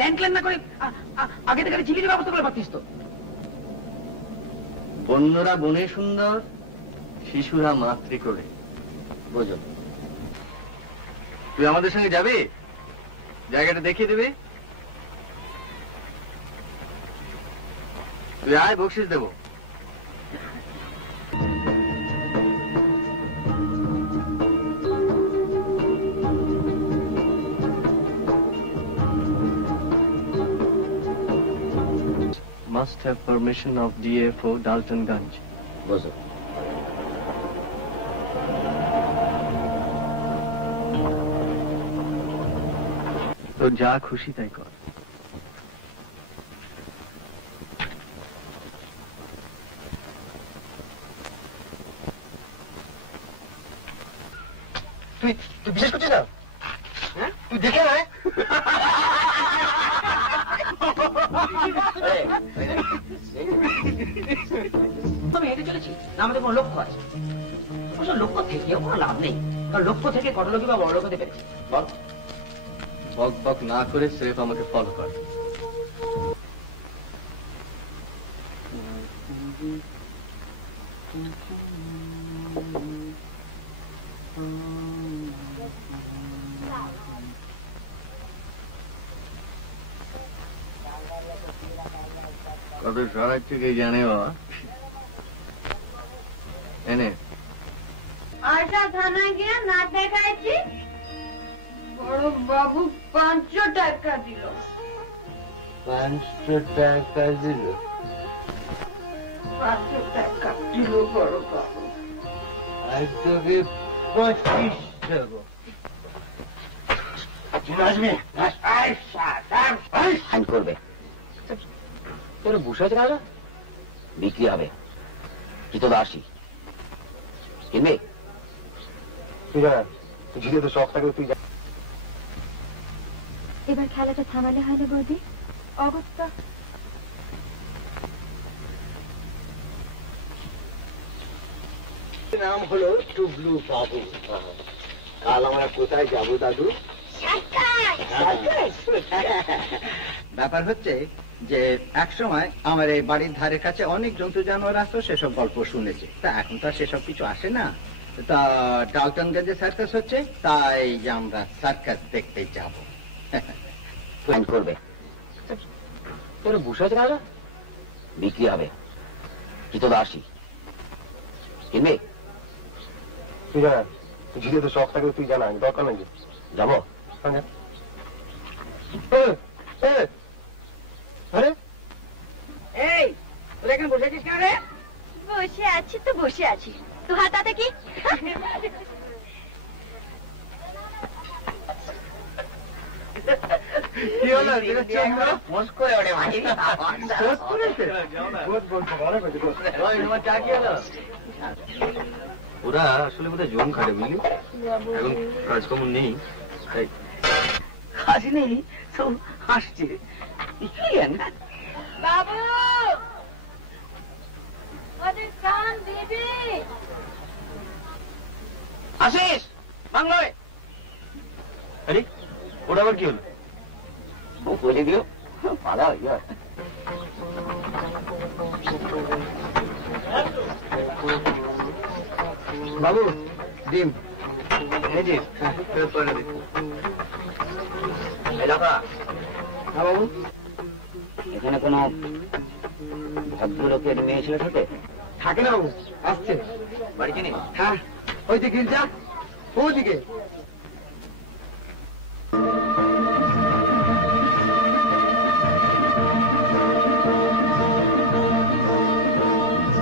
Plan clan না করে আগে থেকে চিকিৎসার ব্যবস্থা করে পারতিস তো। বন্যরা বনে সুন্দর, শিশুরা মাতৃ করে, বোঝো? তুই আমাদের সঙ্গে যাবি, জায়গাটা দেখিয়ে দিবি। তুই আয়, বকশিস দেবো। Must have permission of DFO Daltonganj. বোঝো? তো যা খুশি তাই কর। তুই বিশেষ করছিস না? তুই দেখে না? আমি হেঁটে চলেছি না, আমাদের কোনো লক্ষ্য আছে। অবশ্য লক্ষ্য থেকেও কোনো লাভ নেই, কারণ লক্ষ্য থেকে কটলোকি বা বড় লোক হতে পেরেছে। বক বক না করে স্রেফ আমাকে ফলো কর। কত সরাজ থেকে জানে বাবা। এনে আশা থানায় গিয়ে না দেখাইছি, বড় বাবু 500 টাকা দিল। 500 টাকা দিল? 500 টাকা দিল বড় বাবু। আর তোকে 25 দেবো। আসবি ফাইন করবে। তোর বসে আছে না, বিক্রি হবে কি তো 80 কিনবে? তুই যা, ঝিলে তো শখ থাকে, তুই যা। এবার খেলাটা থামালে হয় না বৌদি? অগত্যা নাম হলো টুবলু বাবু। কাল আমরা কোথায় যাবো দাদু? ব্যাপার হচ্ছে যে এক সময় আমার এই বাড়ির ধারে কাছে অনেক জন্তু জানোয়ার আসতো, সেসব গল্প শুনেছি। তা এখন তো সেসব কিছু আসে না। তা ডালটনগঞ্জে সার্কাস হচ্ছে, তাই আমরা সার্কাস দেখতে যাব। ফাইন করবে তোর বসে আছে না, বিক্রি হবে কি তো 80 কিনবে? তুই যা, ঝিলে তো শখ থাকে, তুই জানা, দরকার নাকি যাবো? আরে এই তোরা এখানে বসে আছিস কেন রে? বসে আছি তো বসে আছি, তো হাতাতে কি? কি হলো? ফোঁস করে ওরে ভাই। ওরা আসলে বোধহয় জম খাটে, বুঝলি? এখন কাজকর্ম নেই, তাই হাসি নেই তো হাসছে। বাবু ওদের কান দিবি? আসিস বাংলায়? আরে ওরা আবার কি হলো? বলে দিও পালা হইয়া। বাবু ডিম এই যে ফেরত করে দিন। হ্যাঁ বাবু, এখানে কোনো ভদ্রলোকের মেয়ে ছেলে থাকে? থাকে না বাবু, আসছে বাড়ি চিনি? হ্যাঁ, ওই দিকে যা, ওদিকে